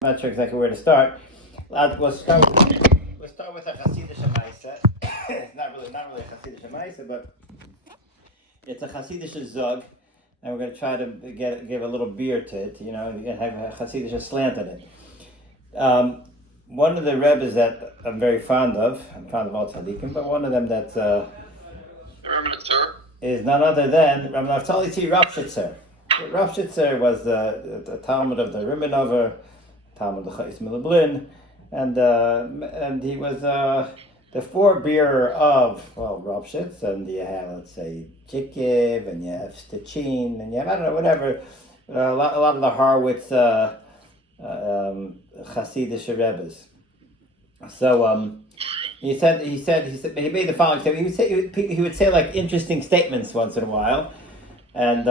I'm not sure exactly where to start. We'll start with a Hasidic Shemaisa. It's not really a Hasidic Shemaisa, but it's a Hasidic Zug, and we're going to try to give a little beer to it, and have a Hasidic slant in it. One of the Rebbes that I'm very fond of, I'm fond of all tzaddikim, but one of them that is none other than Rav Naftali T. Ravshitzer. Ravshitzer was the Talmud of the Rimanover, Talmud of Chais Milublin, and he was the forebearer of Ravshitz, and you have, let's say, Chikiv, and you have Stachin, and you have, I don't know, whatever, a lot of the Harwitz Hasidic Rebbes. So he made the following statement. He would say like interesting statements once in a while, and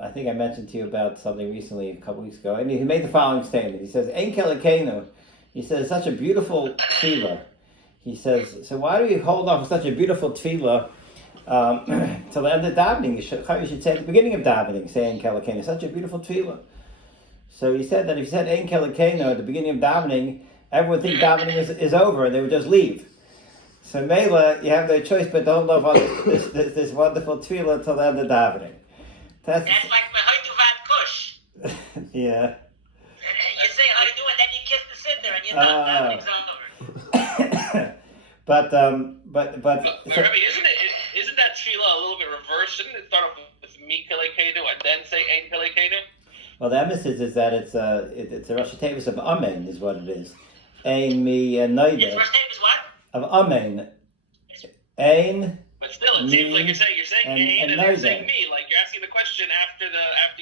I think I mentioned to you about something recently a couple weeks ago. And he made the following statement. He says, "Ein Kelikenu." He says, "Such a beautiful tefillah." He says, "So why do we hold off such a beautiful tefillah till the end of davening? You should say at the beginning of davening, say Ein Kelikenu. Such a beautiful tefillah." So he said that if you said Ein Kelikenu at the beginning of davening, everyone would think davening is over and they would just leave. So Mela, you have no choice but to hold off on this wonderful tefillah till the end of davening. That's like Mehoidu Van Kush. Yeah. You say Hoidu and then you kiss the siddur and you're done. Davening's over. But Rabbi, isn't that tefillah a little bit reversed? Shouldn't it start off with Mi Kelekenu and then say Ein Kelekenu? Well, the emphasis is that it's a Rosh Hashanah of Amen is what it is. Ein Mi Noida. Its first name is what? Of Amen. Ein. But still, it seems like you're saying Ein and then saying me, like you're asking the question after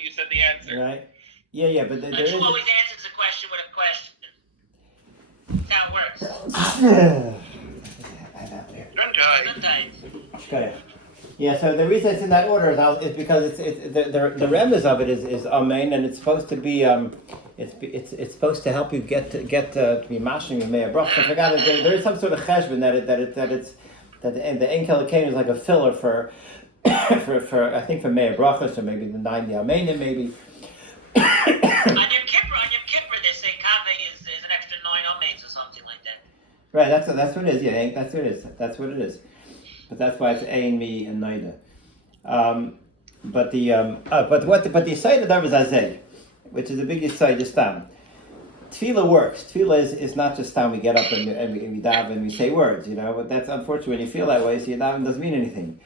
you said the answer. Right. Yeah, but there is. Always answers the question with a question. That's how it works. Okay. Yeah, so the reason it's in that order is because it's the remnants of it is amen, and it's supposed to be it's supposed to help you get to be mashing your meya brachos. I forgot there is some sort of cheshbon that the Ein Kelikenu is like a filler for I think for meya brachos, or maybe the 90 amenim maybe. On Yom Kippur, they say kave is an extra 9 amens or something like that. Right, that's what it is. Yeah, that's what it is. But that's why it's Ein Mi and Naida. But the side of them is Azeh, which is the biggest side of Stam. Tefillah works. Tefillah is not just Stam. We get up and we daven and we say words, But that's unfortunate when you feel that way. So your daven doesn't mean anything.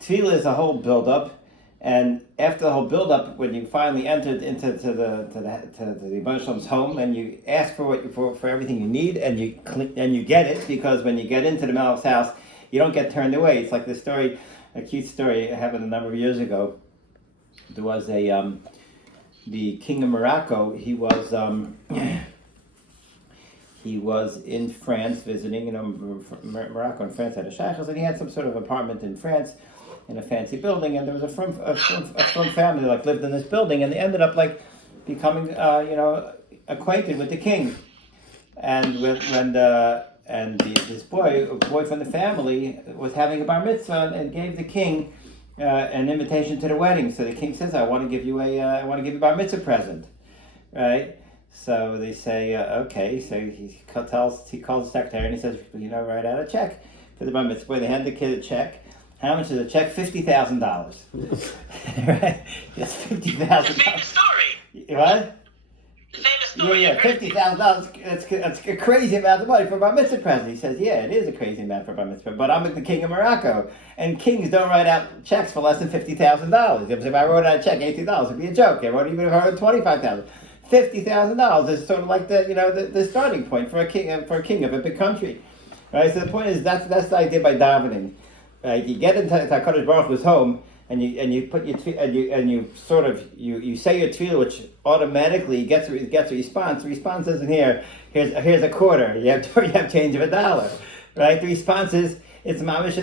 Tefillah is a whole build-up, and after the whole build-up, when you finally entered into the Rebbeinu Shalom's home and you ask for everything you need and you get it, because when you get into the Melech's house, you don't get turned away. It's like this story, a cute story happened a number of years ago. There was the king of Morocco. He was in France visiting. Morocco and France had a shaykhs, and he had some sort of apartment in France in a fancy building. And there was a from family lived in this building, and they ended up becoming acquainted with the king, and this boy from the family was having a bar mitzvah and gave the king an invitation to the wedding. So the king says, "I want to give you a bar mitzvah present," right? So they say, "Okay." So he calls the secretary and he says, "Write out a check for the bar mitzvah." They hand the kid a check. How much is the check? $50,000. Right? It's $50,000. The famous story. What? The famous story. Yeah, $50,000. That's a crazy amount of money for a bar mitzvah present. He says, "Yeah, it is a crazy amount for a bar mitzvah, but I'm the king of Morocco, and kings don't write out checks for less than $50,000. If I wrote out a check $18, it'd be a joke. Even if I wrote $25,000, $50,000 is sort of like the starting point for a king of a big country, right? So the point is that's the idea by davening. Right? You get into HaKadosh Baruch Hu's home, and you put your you say your tefillah, which automatically gets a response. The response isn't here's a quarter. You have change of $1, right? The response is it's mamish.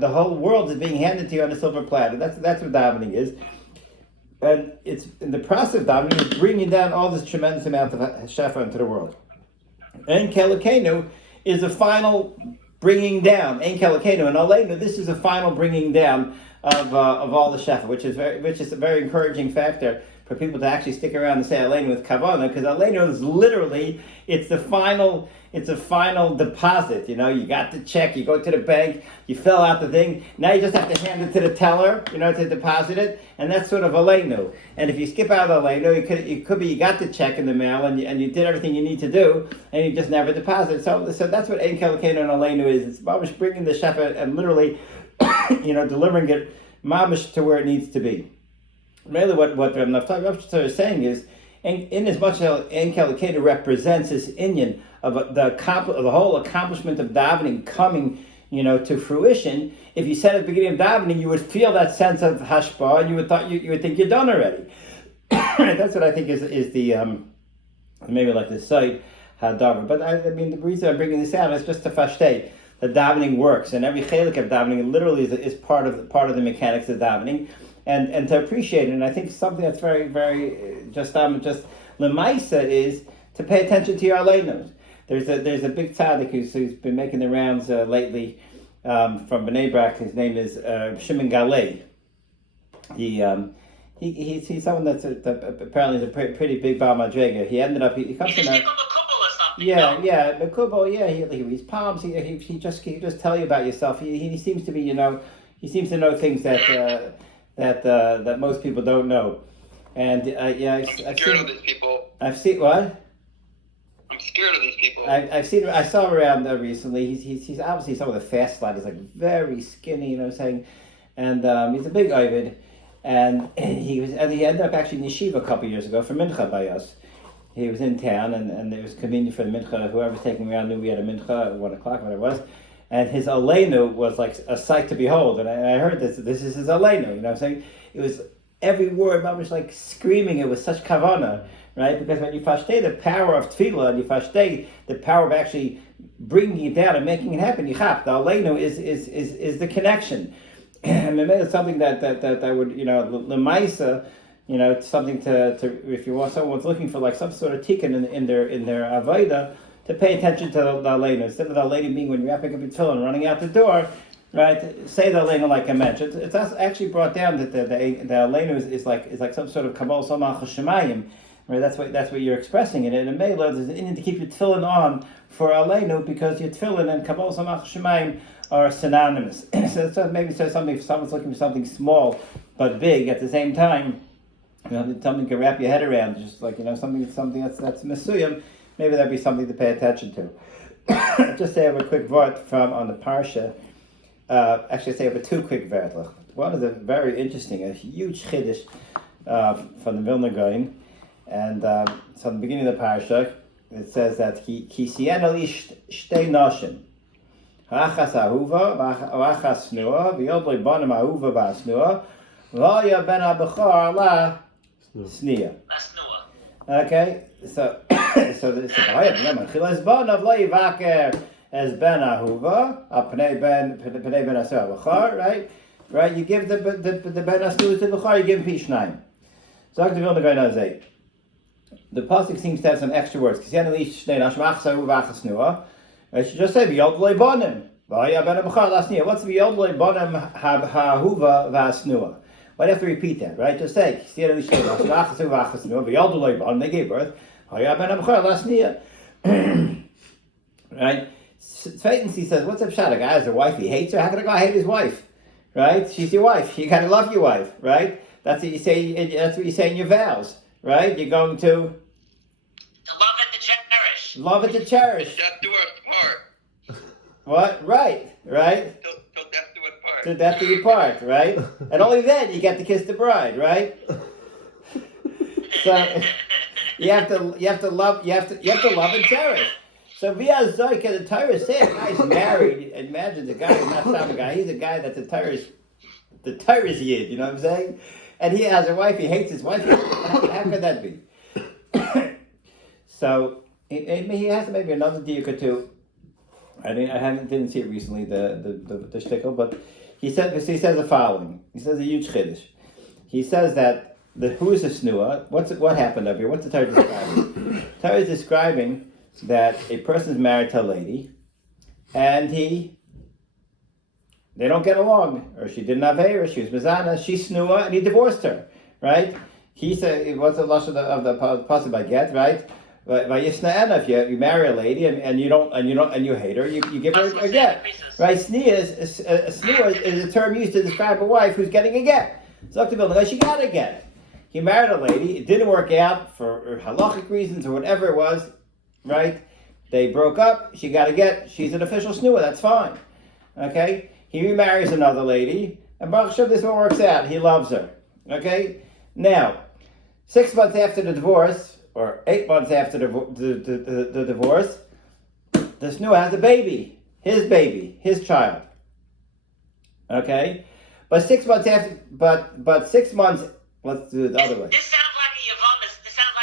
The whole world is being handed to you on a silver platter. That's what davening is, and it's in the process of davening is bringing down all this tremendous amount of shefa into the world. And Kelikenu is the final bringing down. Ein Kelikenu and Aleinu. This is a final bringing down of all the shefa, which is a very encouraging factor for people to actually stick around and say Aleinu with Kavanah, because Aleinu is literally, it's a final deposit. You got the check, you go to the bank, you fill out the thing, now you just have to hand it to the teller, to deposit it, and that's sort of Aleinu. And if you skip out of Aleinu, it could be you got the check in the mail and you did everything you need to do, and you just never deposit. So that's what Ein Kelkeinu and Aleinu is. It's mamish bringing the shefa and literally, delivering it mamish to where it needs to be. Really, what Rav Naftali is saying is, in as much as Ein Kelkeinu represents this inyan of the whole accomplishment of davening coming, to fruition. If you said at the beginning of davening, you would feel that sense of hashpah, and you would think you're done already. That's what I think is the maybe like the site hadavar. But the reason I'm bringing this out is just to fashtei that davening works, and every chelik of davening literally is part of the mechanics of davening. And to appreciate it, and I think something that's very, very just lemaisa is to pay attention to your aleinus. There's a big tzaddik who's been making the rounds lately from Bnei Brak. His name is Shimon Galei. He's someone that's apparently is a pretty big Baal Madrega. He ended up he comes from from a couple or something. yeah, Mekubal. Yeah, he reads palms. He just tell you about yourself. He seems to be he seems to know things that most people don't know. And I'm scared of these people. I've seen what? I'm scared of these people. I saw him around recently. He's obviously some of the fast slide. He's like very skinny, saying, and he's a big Ovid, and he ended up actually in yeshiva a couple of years ago for mincha by us. He was in town, and it was convenient for the mincha. Whoever was taking him around knew we had a mincha at 1:00, whatever it was, and his aleinu was like a sight to behold. And I heard this is his aleinu. I'm saying it was every word, I was like screaming it with such kavanah. Right, because when you fashtei the power of tefillah and you fashtei the power of actually bringing it down and making it happen, the aleinu is the connection, and it's something that would lemaisa, it's something to if you want someone's looking for like some sort of tikkun in their avodah, to pay attention to the aleinu instead of the aleinu being when you're wrapping up your tefillah and running out the door. Right, say the aleinu like I mentioned. It's actually brought down that the aleinu is like some sort of kabbalah samach shemayim. Right, that's what you're expressing in it. And Mela, there's an Indian to keep your tefillin on for Aleinu because your tefillin and Kabbalah Samach Shemayim are synonymous. So maybe say something if someone's looking for something small but big at the same time, something to wrap your head around, just like something that's mesuyim. Maybe that'd be something to pay attention to. Just say I have a quick vart from on the parsha. Actually, I say I have two quick vart. One is a very interesting, a huge chiddush from the Vilna Gaon. And so in the beginning of the parasha, it says that ki sien ali shtei nashim, ha'achas ahuva v'achas snua, v'yod lo banim ahuva v'asnua, v'aya ben ha'bechor la snia. Okay, so v'aya ben ha'chilas banav lo yivaker as ben ahuva, apnei ben asua bechor, right? You give the ben asnua to the bechor, you give him pishnayim. So the Vilna Gaon knows eight. The pasuk seems to have some extra words. Right? You just say v'yod lo banim. V'aya ben ha'bechor la snia. What's v'yod lo banim ha'ahuva v'asnua? Why do you have to repeat that? Right? Just say v'yod lo banim. They gave birth. V'aya ben ha'bechor la snia. Right? Satan says, "What's up, shot? A guy has a wife. He hates her. How can a guy hate his wife? Right? She's your wife. You gotta love your wife. Right? That's what you say. That's what you say in your vows. Right? You're going to love and to cherish. Love it to cherish. Death do us part. What? Right. Till death do us part. Till death do you part. Right? And only then you get to kiss the bride. Right? So you have to love. You have to love and cherish. So via Zoika, the Torah says, a guy's married. Imagine the guy is not some guy. He's a guy that the Torah's yid. You know what I'm saying? And he has a wife. He hates his wife. How could that be? So he has maybe another diuk or two. I didn't see it recently. The shtickle, but he says the following. He says a huge chiddush. He says that who is a snua? What happened up here? What's the Torah describing? Torah is describing that a person is married to a lady, and they don't get along, or she didn't have her, she was mizana, she's snua, and he divorced her, right? He said it was the lashon of the pasuk by get, right? By Yisnaena, if you marry a lady and you hate her, you give her a get, right? Snea is a term used to describe a wife who's getting a get. So she got a get. He married a lady. It didn't work out for halachic reasons or whatever it was, right? They broke up. She got a get. She's an official snua. That's fine. Okay. He remarries another lady, and Baruch Hashem, this one works out. He loves her. Okay. Now, 6 months after the divorce, or 8 months after the divorce, the snua has a baby. His child. Okay. But 6 months after, but 6 months. Let's do it the other way. This sounds like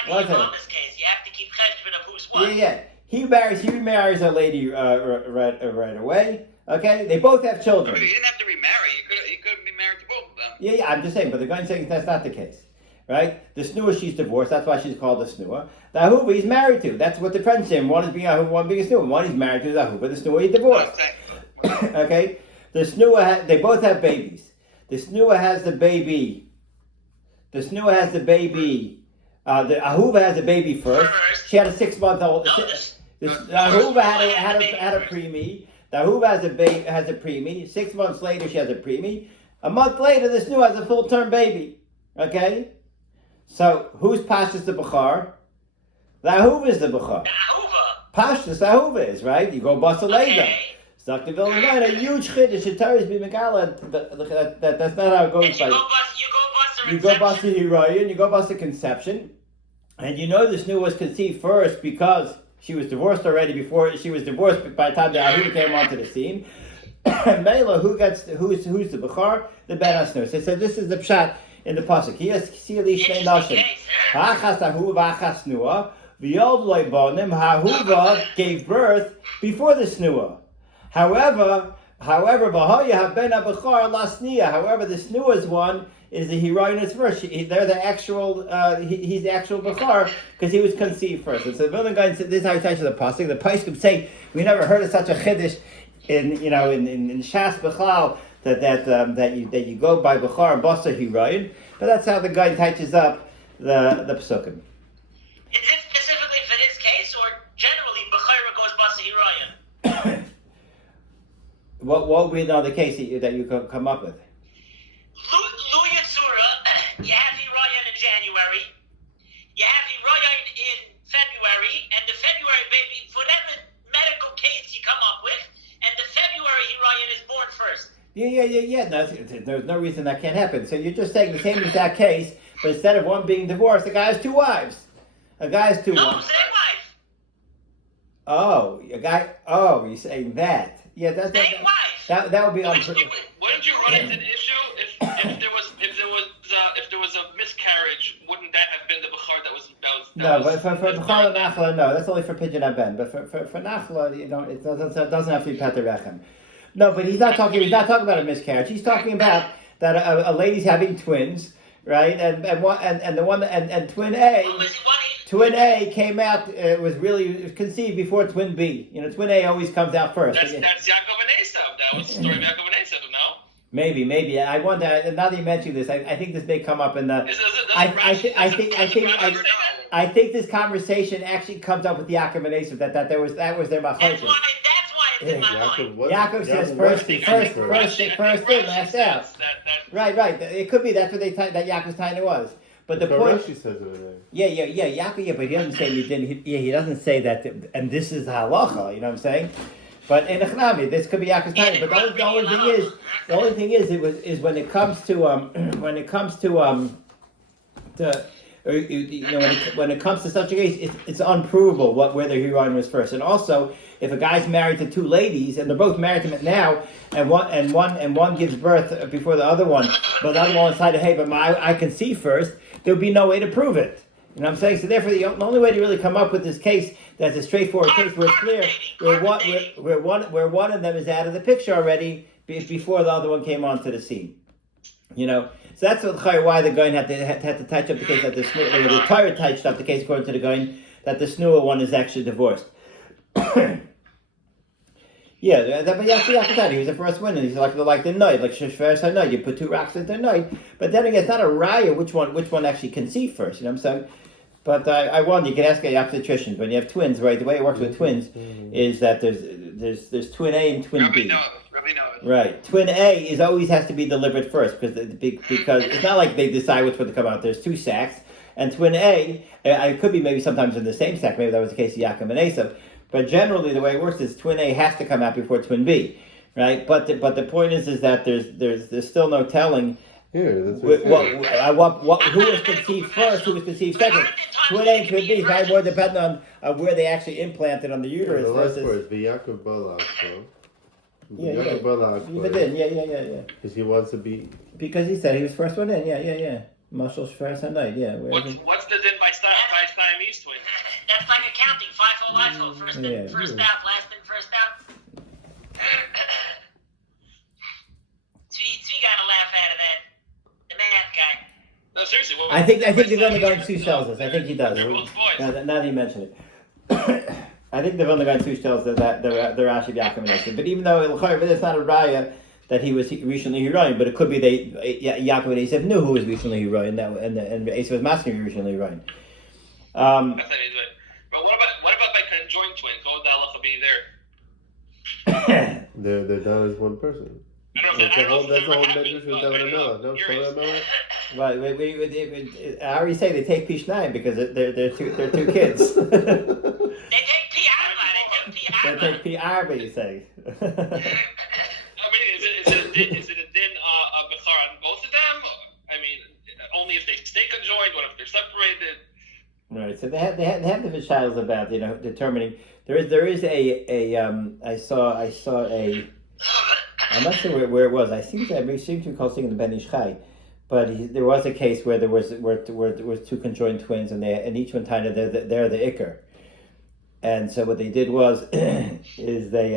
a Yavamas case. You have to keep judgment of who's what. Yeah. He remarries a lady right away. Okay, they both have children. He didn't have to remarry. He could be married to both of them. Yeah. I'm just saying, but the guy saying that's not the case, right? The snua, she's divorced. That's why she's called the snua. The ahuva he's married to. That's what the French say. One is being ahuva, one being a snua. One he's married to is ahuva. The snua he's divorced. Okay, the snua they both have babies. The snua has the baby. The ahuva has the baby first. She had a 6-month-old. The ahuva had a preemie. The ahuva has a preemie. 6 months later, she has a preemie. A month later, the snua has a full-term baby. Okay? So, who's Pashtus the Bechar? The ahuva is the Bechar. Pashtus, the ahuva is, right? You go Basa Lega. Stuck the villain line, a huge chiddush. The Torah is b'megala. That's not how it goes. You go Basa Hirayin, you go Basa conception. And you know the snua was conceived first because she was divorced already before she was divorced by the time the ahuva came onto the scene. Mela, who's the Bechar? The Ben Asnur. So this is the pshat in the pasuk. He has sili shnei nashim. Ha'achas ahuva ha'achas snua. V'yod loy bonim. Ha'ahuva gave birth before the snua. However, Bahaya ben Bechar la snia. However, the snua's one is the Hirayinus first. They're the actual. He's the actual Bechar because he was conceived first. And so the Vilna guy said, "This is how he touches the pasuk." The Paiskim say, "We never heard of such a chiddush in Shas Bechal that you go by Bechar and Basa Hirayin." But that's how the guy touches up the pasukim. Is it specifically for this case, or generally Bechira goes Basa Hirayin? What would be another case that you could come up with? Lu Yitzura, you have Hirayin in January, you have Hirayin in February, and the February baby, for whatever medical case you come up with, and the February Hirayin is born first. Yeah. No, there's no reason that can't happen. So you're just saying the same exact case, but instead of one being divorced, the guy has 2 wives. A guy has 2 wives. No, same wife. Oh, you're saying that. Yeah, that would be Wouldn't you run into an issue if there was a miscarriage? Wouldn't that have been the Bechar that was? No, but for Bechar and Nachla, no, that's only for Pidyon Aben. But for Nachla, it doesn't have to be Peter Rechem. No, but he's not talking about a miscarriage. He's talking about that a lady's having twins, right? And twin A. Twin A came out, was conceived before twin B. Twin A always comes out first. That's Yaakov and Esav. That was the story of Yaakov and Esav, no? Maybe. I wonder. Now that you mention this, I think this may come up in the. I think this conversation actually comes up with Yaakov and Esav that was their machlokes. That's why it's in my mind. Yaakov says first in, last out. Right. It could be that's what that Yaakov's tiny was. But the point, she says over there. Yeah, Yaakov. But he doesn't say he doesn't say that, and this is halacha. You know what I'm saying? But in Echnami, this could be Yaakov's time. But the only thing is when it comes to when it comes to such a case, it's unprovable whether Hiran was first. And also, if a guy's married to 2 ladies and they're both married to him now, and one gives birth before the other one, but the other one decided, hey, but I conceive first, there would be no way to prove it. You know what I'm saying? So therefore, the only way to really come up with this case that's a straightforward case where it's clear where one of them is out of the picture already before the other one came onto the scene. So that's why the Goin had to touch up the case that the Torah touched up the case according to the Goin that the Snua one is actually divorced. Yeah, but Yaakov, he was the first one, and he's like the night, like Sheshver night. You put two rocks at the night, but then again, it's not a raya which one actually conceived first. You know what I'm saying? But I wonder. You can ask a obstetrician when you have twins, right? The way it works with twins is that there's twin A and twin B. Right, twin A is always has to be delivered first because it's not like they decide which one to come out. There's two sacs, and twin A, it could be maybe sometimes in the same sac. Maybe that was the case of Yaakov and Esav. But generally, the way it works is twin A has to come out before twin B, right? But the point is that there's still no telling. Who was conceived first, who was conceived second. Twin A and twin B is probably more dependent on where they actually implanted on the uterus versus. Yaakov Balak, Yeah. Because he wants to be. Because he said he was first one in. Yeah. Marshall's first and night. Yeah. What's the din by Siamese twins? That's like accounting. FIFO, LIFO. First in, first out. Last in, first out. Tzvi got a laugh out of that. The math guy. No, seriously. I think they've only gone two cells. I think he does. They're both boys. Now that you mention it. I think they've only gone two cells that they're actually the accommodation. But even though it's not a raya that he was recently Heroin, but it could be Yaakov and Esav knew who was recently Heroin, and Esav was masking recently Heroin. But what about by conjoined twins? What would the halacha be there? They're done as one person. That's the whole medrash with David Miller. No, Right. I already say they take Pishnayim because they're two kids. They take They take PR, you say. I mean, is it a din of Bechar on both of them? I mean, only if they stay conjoined. What if they're separated? Right. So they have different styles about determining. There is I saw a. I'm not sure where it was. I seem to recall seeing the Ben Ish Chai, but there was a case where there was two conjoined twins, and each one kind of they're the ikar. And so what they did was is they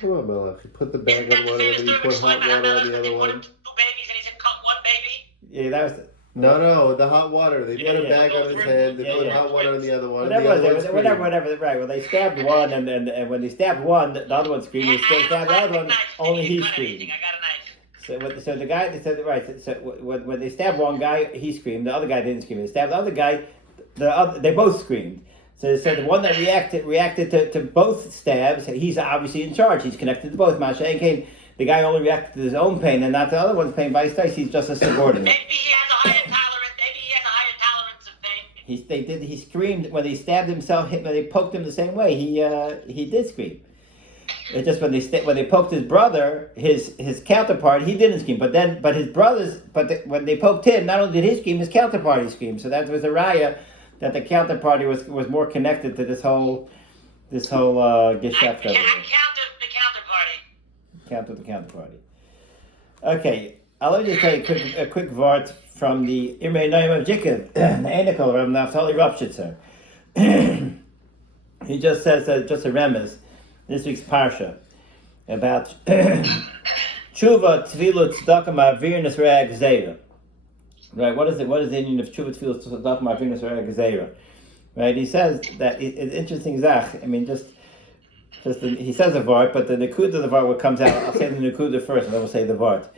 Come on, Melech. You put the bag on one end and you put hot water on the other one. Two babies and he said, "Cut one baby." Yeah, that was. No, the hot water. They put a bag on his head. They put hot water on the other one. Whatever. Right. Well, they stabbed one, and when they stabbed one, the other one screamed. They still stabbed the other one. Only he screamed. So the guy, they said right. So when they stabbed one guy, he screamed. The other guy didn't scream. They stabbed the other guy. They both screamed. So the one that reacted to both stabs, he's obviously in charge. He's connected to both. Masha and Cain. The guy only reacted to his own pain and not the other one's pain. By his dice, he's just a subordinate. Maybe he has a higher tolerance of pain. He screamed when they stabbed himself. When they poked him the same way, he did scream. It's just when they poked his brother, his counterpart, he didn't scream. But his brothers, when they poked him, not only did he scream, his counterparty screamed. So that was a raya that the counterparty was more connected to this whole geschäft. Counter the counterparty. Okay, I'll just take a quick vart from the Imrei Noam of Jikov, the Einikel of Naftali Ropshitzer. He just says just a remez, this week's parsha, about Tshuva Tefila Tzedakah Ma'avirnus Re'ah Gzeira. Right, what is the meaning of Tshuva Tefila Tzedakah Ma'avirnus Re'ah Gzeira? Right, he says that it's interesting, Zach. I mean, he says the vart, but the Nakuda of the vart, what comes out, I'll say the Nakuda first, and then we'll say the vart.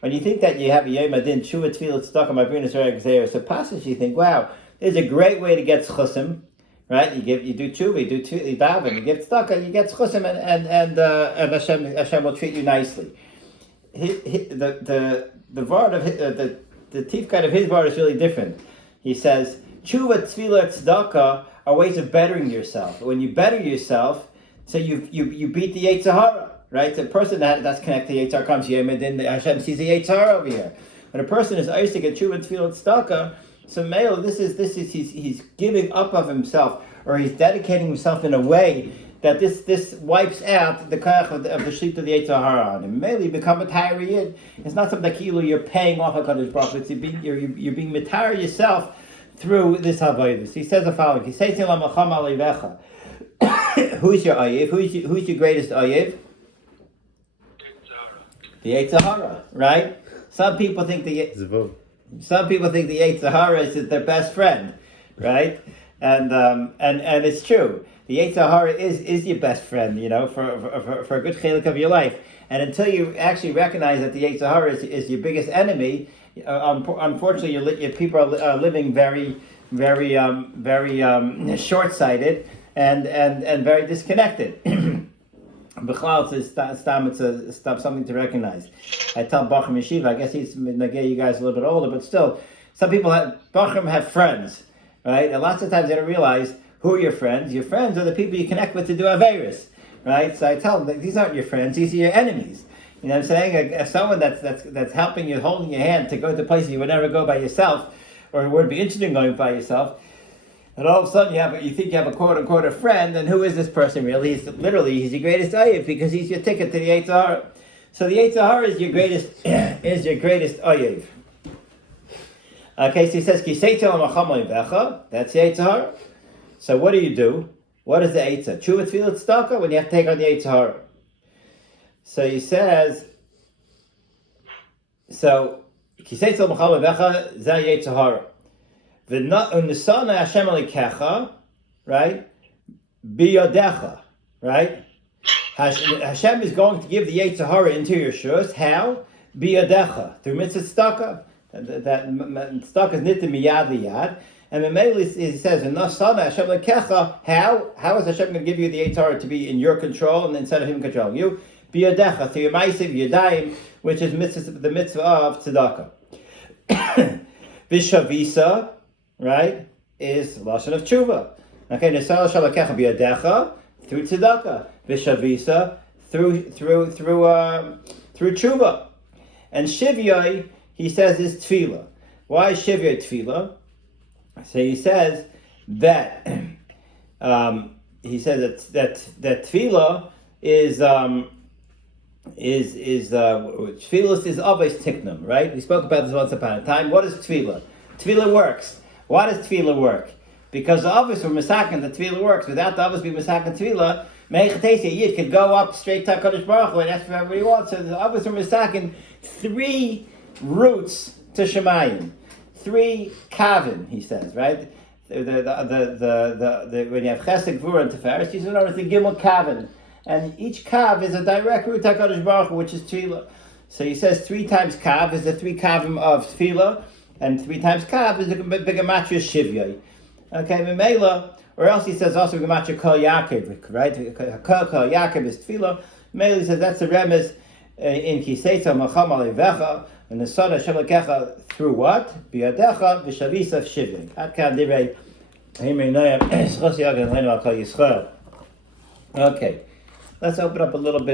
When you think that you have a Yom Adin, Tshuva Tefila Tzedakah Ma'avirnus Re'ah Gzeira, so passage you think, wow, there's a great way to get schusim, right? You do tshuva, you daven, you give tzedakah, you get schusim, and Hashem will treat you nicely. The vart of the tifkat of his vart is really different. He says tshuva, tefillah, tzedakah are ways of bettering yourself. When you better yourself, so you beat the Yetzer Hara, right? The person that's connected to Yetzer Hara comes here, and then Hashem sees the Yetzer Hara over here. When a person is Isaac at tshuva, tefillah, tzedakah, so male, this is he's giving up of himself, or he's dedicating himself in a way that this wipes out the kach of the sheep of the Yetzer Hara on him. Mele, you become a Torah yid. It's not something that you're paying off HaKadosh Baruch Hu. It's you're being mitara yourself through this avodas. He says the following. He says to Lamacham Alivecha. Who's your ayiv? Who's your greatest ayiv? The Yetzer Hara, right? Some people think the Yetzer Hara is their best friend, right? And it's true. The Yetzer Hara is your best friend, for a good chilek of your life. And until you actually recognize that the Yetzer Hara is your biggest enemy, unfortunately, your people are living very, very, very short-sighted and very disconnected. B'chlal, it's something to recognize. I tell Bachram Yeshiva, I guess you guys a little bit older, but still, some people Bachram have friends, right? And lots of times they don't realize who are your friends. Your friends are the people you connect with to do Averis, right? So I tell them, these aren't your friends, these are your enemies. You know what I'm saying? Someone that's helping you, holding your hand to go to places you would never go by yourself, or wouldn't be interested in going by yourself. And all of a sudden you think you have a quote unquote a friend, and who is this person really? He's your greatest oyev, because he's your ticket to the Yetzer Hara. So the Yetzer Hara is your greatest oyev. Okay, so he says that's the Yetzer Hara. So what do? What is the Eitzah? Tshuva Tefila Tzedakah, when you have to take on the Yetzer Hara. So he says, Kisei Machal Becha Zeh Yetzer Hara. V'nisana Hashem Alikecha, right? Biyodecha, right? Hashem is going to give the Yetzer Hara into your shus. How? Biyodecha, through mitzvah tzedakah. That tzedakah is nittim miyad liyad. And Memele, he says, V'nisana Hashem Alikecha. How is Hashem going to give you the Yetzer Hara to be in your control and instead of Him controlling you? Biyodecha, through your ma'asev yadayim, which is the mitzvah of tzedakah. Vishavisa, right, is lashon of tshuva. Okay, nesal shalakecha biyadecha through tzedakah, vishavisa through tshuva, and shivyai, he says, is tefila. Why is shivyai tefila? So he says that that tefila is tefillah is always tiknum, right? We spoke about this once upon a time. What is tefillah? Tefillah works. Why does tefillah work? Because the obvious for Misakin, the tefillah works. Without the obvious being Misakin tefillah, Meichatesi, Yid can go up straight to HaKadosh Baruch Hu and ask for whatever he wants. So the obvious for Misakin, 3 routes to Shemayim, 3 kavin, he says, right? When you have Chesed, Gvura, and Tiferes, you know it's the Gimel kavin, and each kav is a direct route to HaKadosh Baruch Hu, which is tefillah. So he says 3 times kav is the 3 kavim of tefillah. And 3 times kav is the gematria shivyai. Okay, Memela, or else he says also gematria kol Yaakov, right? Kol Yaakov is tefillah. Memela says that's the remez in kiseitza macham alevecha and the son of shelakecha through what? Biyadecha v'shavisa shivyai. Ad kan divrei himei noyam schos yagen lenu al kol Yisrael. Okay, let's open up a little bit.